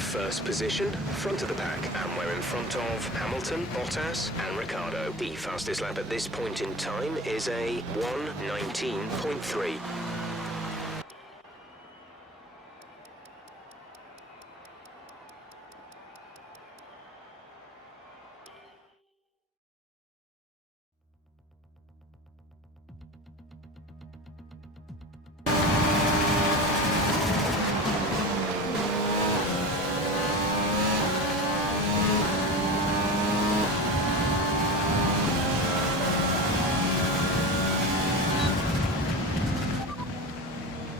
first position, front of the pack, and we're in front of Hamilton, Bottas and Ricciardo. The fastest lap at this point in time is a 1:19.3.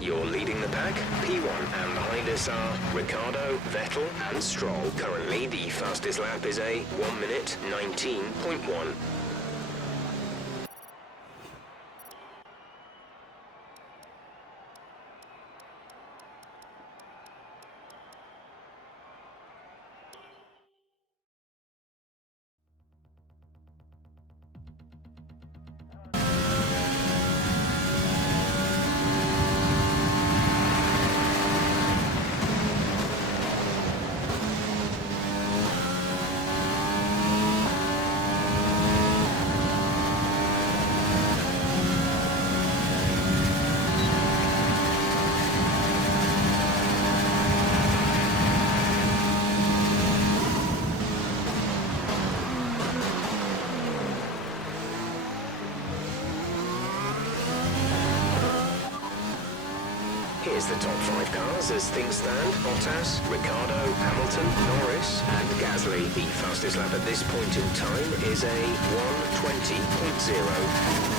You're leading the pack, P1, and behind us are Ricciardo, Vettel and Stroll. Currently, the fastest lap is a 1:19.1. Here's the top 5 cars as things stand. Bottas, Ricciardo, Hamilton, Norris and Gasly. The fastest lap at this point in time is a 1:20.0.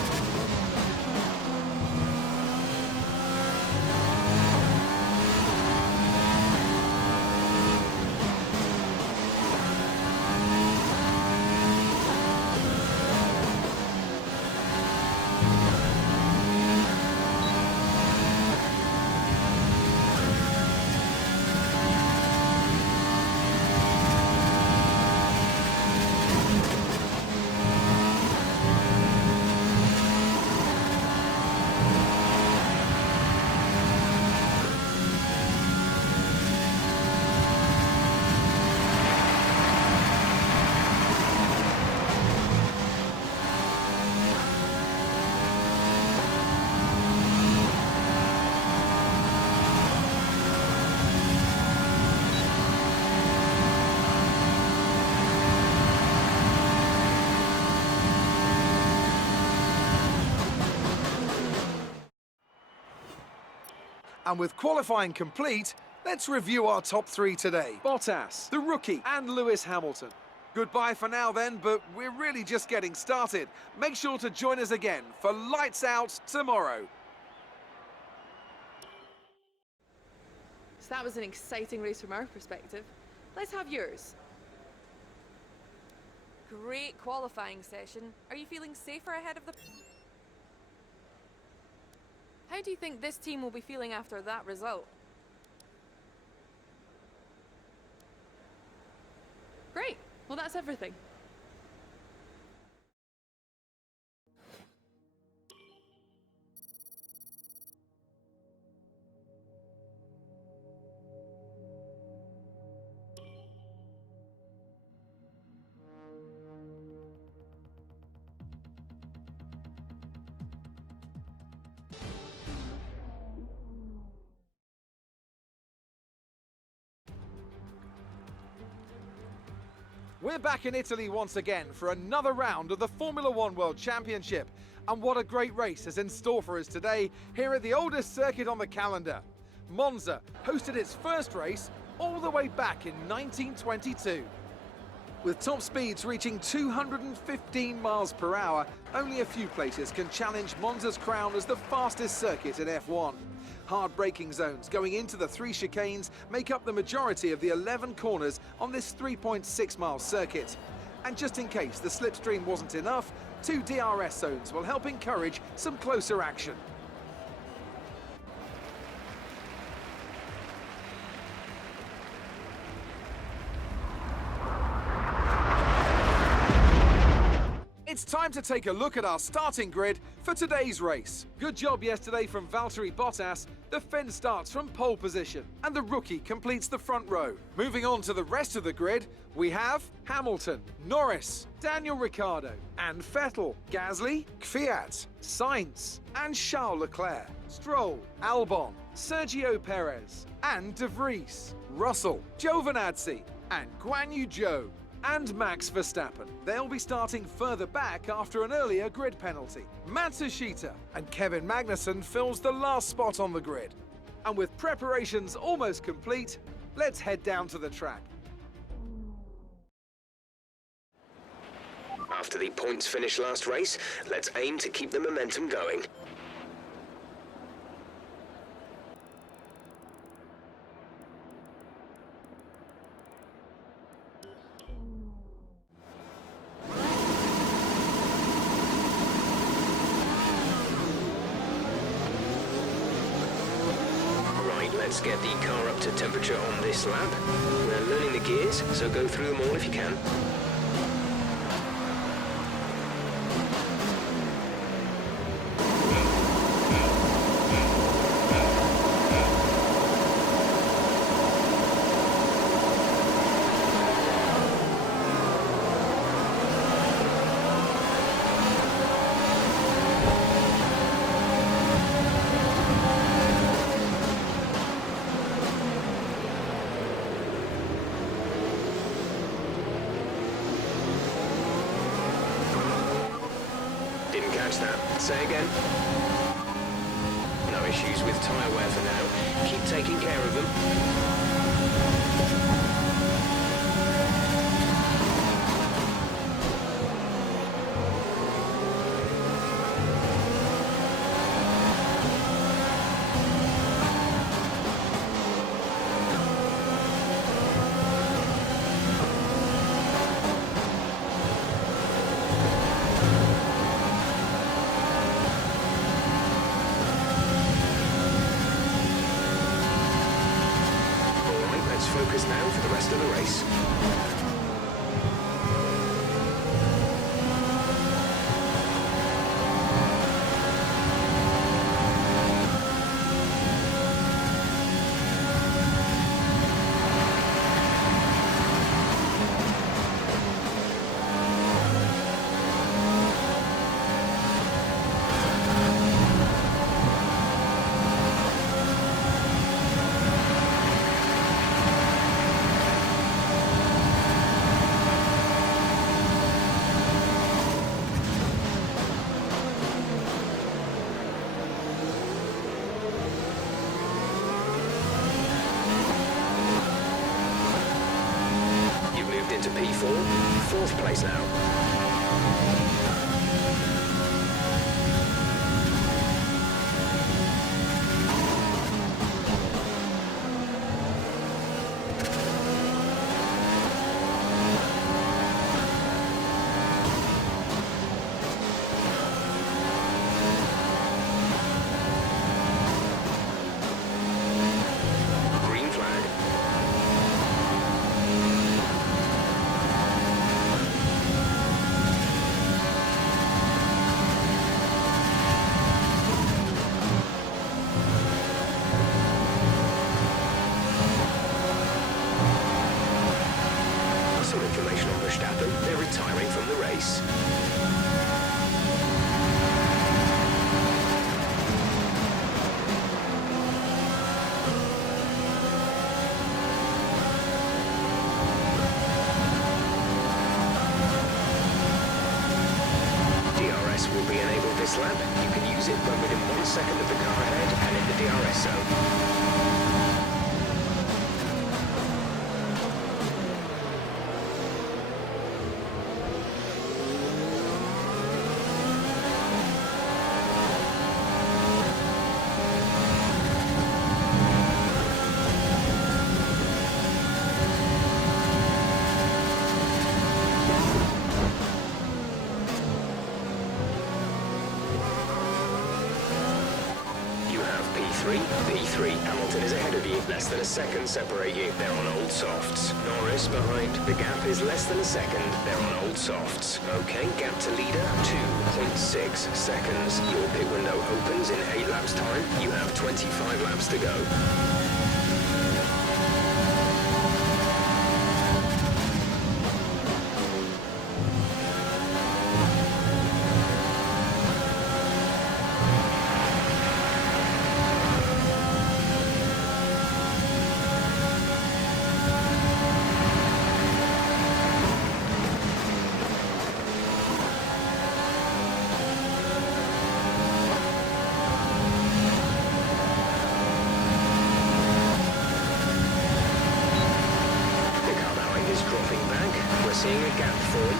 And with qualifying complete, let's review our top 3 today. Bottas, the rookie, and Lewis Hamilton. Goodbye for now then, but we're really just getting started. Make sure to join us again for Lights Out tomorrow. So that was an exciting race from our perspective. Let's have yours. Great qualifying session. Are you feeling safer ahead of the... How do you think this team will be feeling after that result? Great. Well, that's everything. We're back in Italy once again for another round of the Formula One World Championship. And what a great race is in store for us today here at the oldest circuit on the calendar. Monza hosted its first race all the way back in 1922. With top speeds reaching 215 miles per hour, only a few places can challenge Monza's crown as the fastest circuit in F1. Hard braking zones going into the 3 chicanes make up the majority of the 11 corners on this 3.6-mile circuit. And just in case the slipstream wasn't enough, 2 DRS zones will help encourage some closer action. It's time to take a look at our starting grid for today's race. Good job yesterday from Valtteri Bottas. The Finn starts from pole position and the rookie completes the front row. Moving on to the rest of the grid, we have Hamilton, Norris, Daniel Ricciardo and Vettel, Gasly, Kvyat, Sainz and Charles Leclerc, Stroll, Albon, Sergio Perez and De Vries, Russell, Giovinazzi and Guan Yu Zhou and Max Verstappen. They'll be starting further back after an earlier grid penalty. Matsushita and Kevin Magnussen fills the last spot on the grid. And with preparations almost complete, let's head down to the track. After the points finish last race, let's aim to keep the momentum going. Let's get the car up to temperature on this lap. We're learning the gears, so go through them all if you can. That. Say again. No issues with tyre wear for now. Keep taking care of them. Focus now for the rest of the race. Into P4, fourth place now. They're retiring from the race. DRS will be enabled this lap. You can use it when within 1 second of the car ahead and in the DRS zone. P3, P3. Hamilton is ahead of you. Less than a second separate you. They're on old softs. Norris behind. The gap is less than a second. They're on old softs. Okay, gap to leader, 2.6 seconds. Your pit window opens in 8 laps time. You have 25 laps to go. We're seeing a gap form.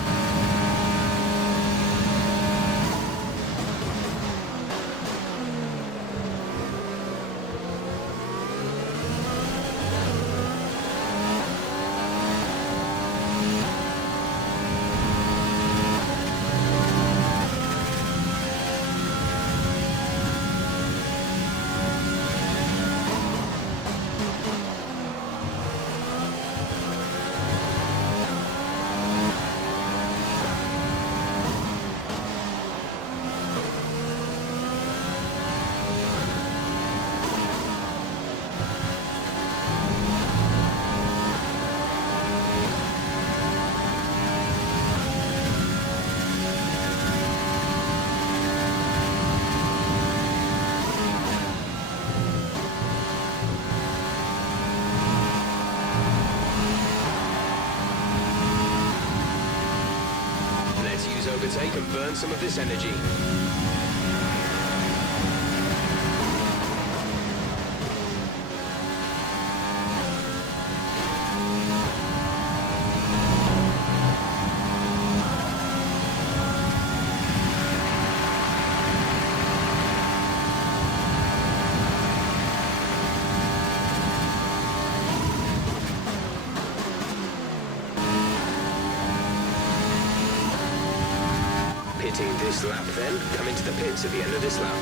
Overtake and burn some of this energy. Pitting this lap then, come into the pits at the end of this lap.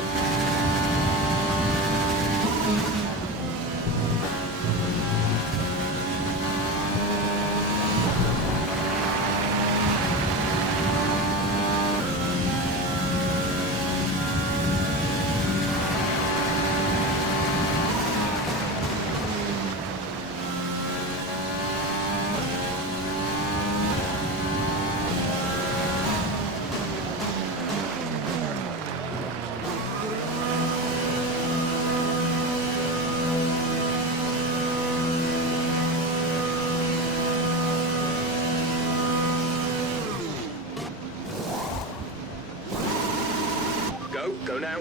Go now.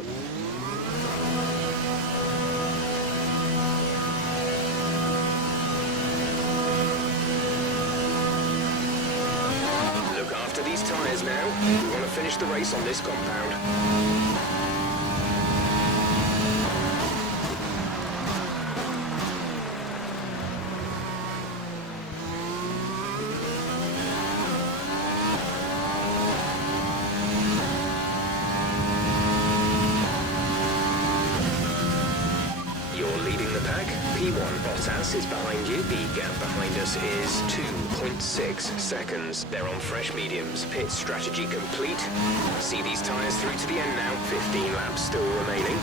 Look after these tyres now. We want to finish the race on this compound. P1 Bottas is behind you. The gap behind us is 2.6 seconds. They're on fresh mediums. Pit strategy complete. See these tyres through to the end now. 15 laps still remaining.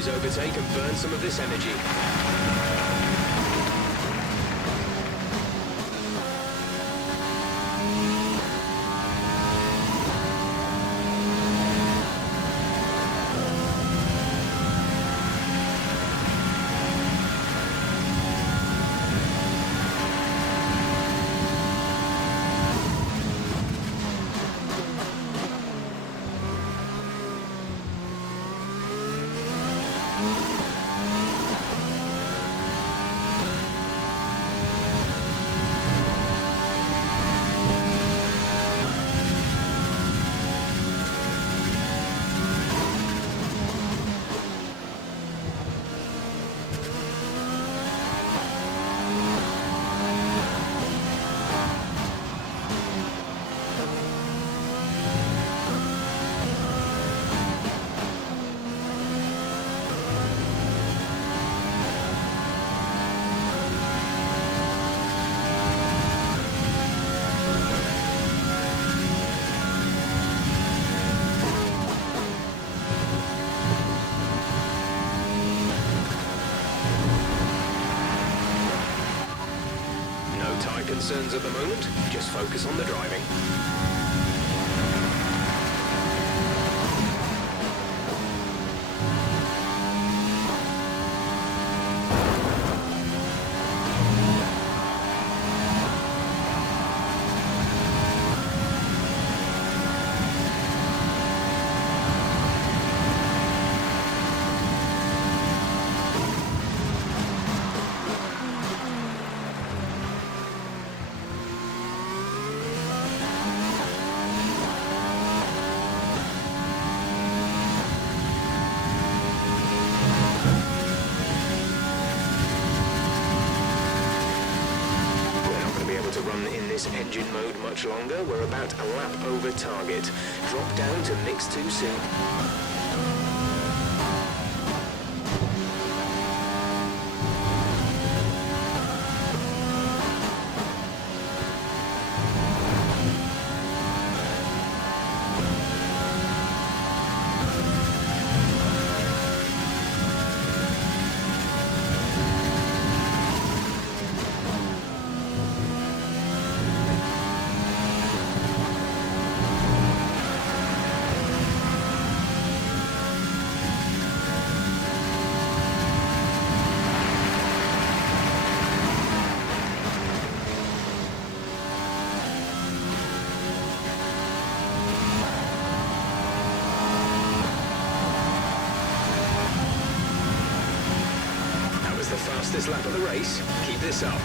Overtake and burn some of this energy. concerns at the moment. Just focus on the driving. Engine mode much longer. We're about a lap over target. Drop down to mix 2 soon. Fastest lap of the race. Keep this up.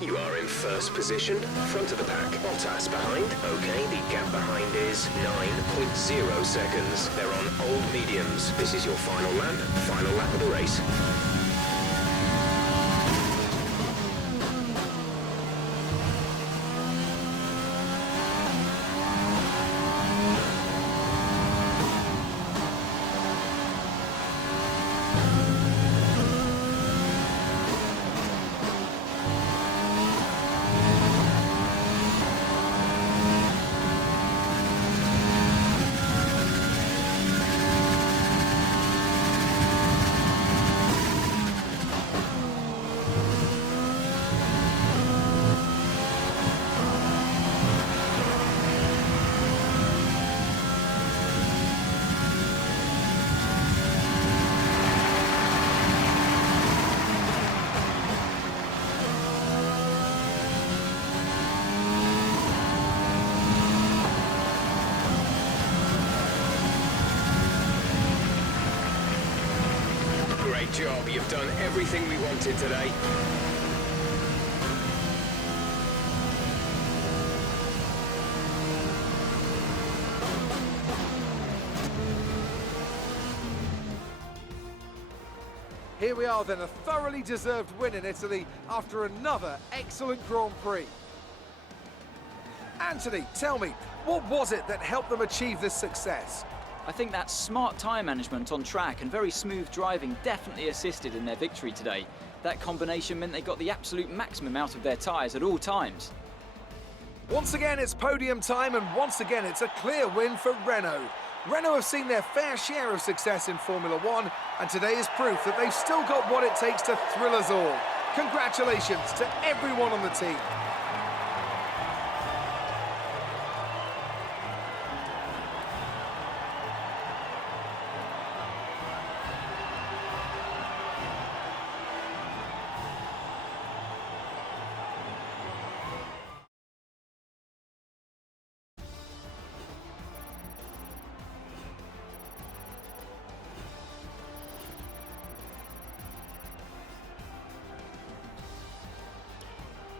You are in first position, front of the pack. Bottas behind. Okay, the gap behind is 9.0 seconds. They're on old mediums. This is your final lap of the race. Great job. You've done everything we wanted today. Here we are then, a thoroughly deserved win in Italy after another excellent Grand Prix. Anthony, tell me, what was it that helped them achieve this success? I think that smart tyre management on track and very smooth driving definitely assisted in their victory today. That combination meant they got the absolute maximum out of their tyres at all times. Once again, it's podium time, and once again, it's a clear win for Renault. Renault have seen their fair share of success in Formula One, and today is proof that they've still got what it takes to thrill us all. Congratulations to everyone on the team.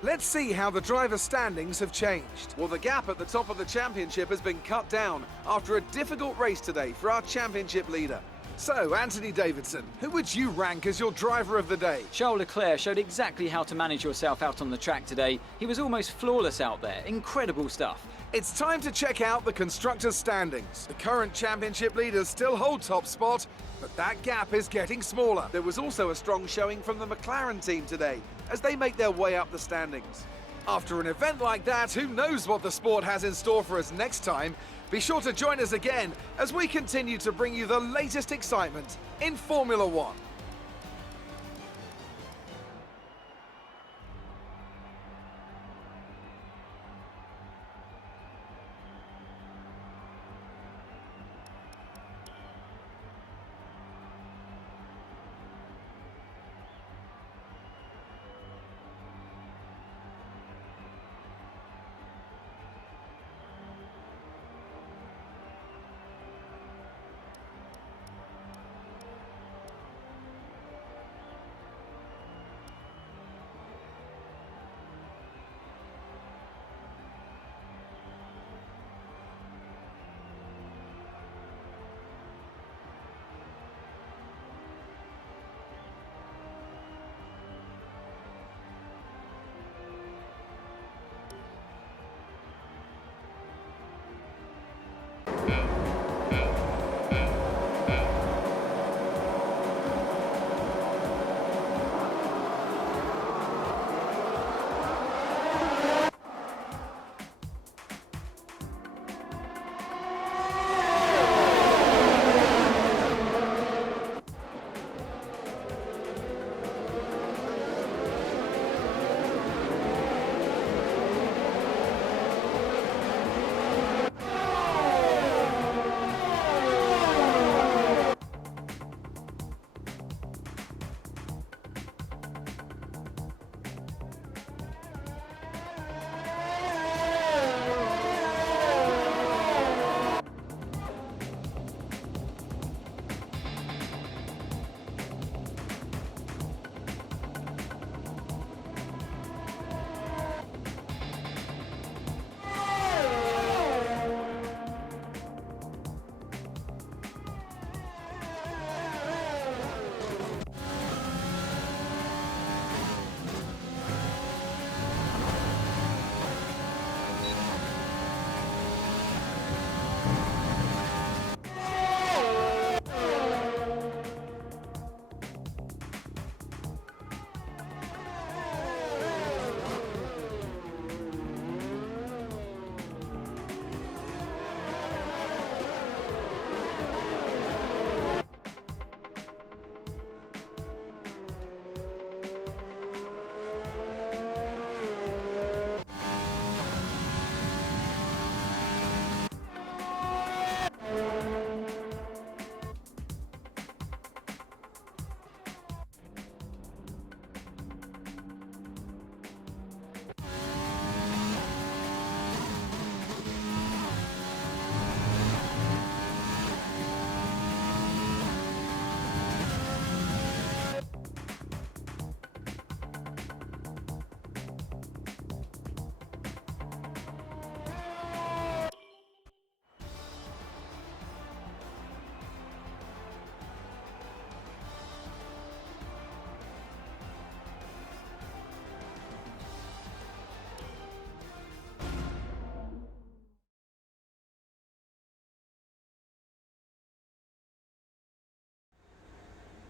Let's see how the driver standings have changed. Well, the gap at the top of the championship has been cut down after a difficult race today for our championship leader. So, Anthony Davidson, who would you rank as your driver of the day? Charles Leclerc showed exactly how to manage yourself out on the track today. He was almost flawless out there. Incredible stuff. It's time to check out the constructors' standings. The current championship leaders still hold top spot, but that gap is getting smaller. There was also a strong showing from the McLaren team today as they make their way up the standings. After an event like that, who knows what the sport has in store for us next time? Be sure to join us again as we continue to bring you the latest excitement in Formula One.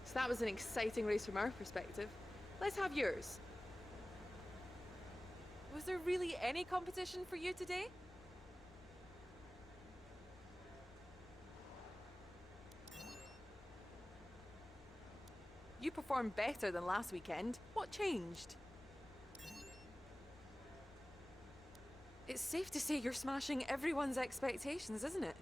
So that was an exciting race from our perspective. Let's have yours. Was there really any competition for you today? You performed better than last weekend. What changed? It's safe to say you're smashing everyone's expectations, isn't it?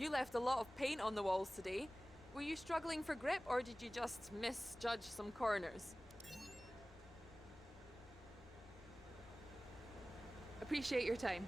You left a lot of paint on the walls today. Were you struggling for grip, or did you just misjudge some corners? Appreciate your time.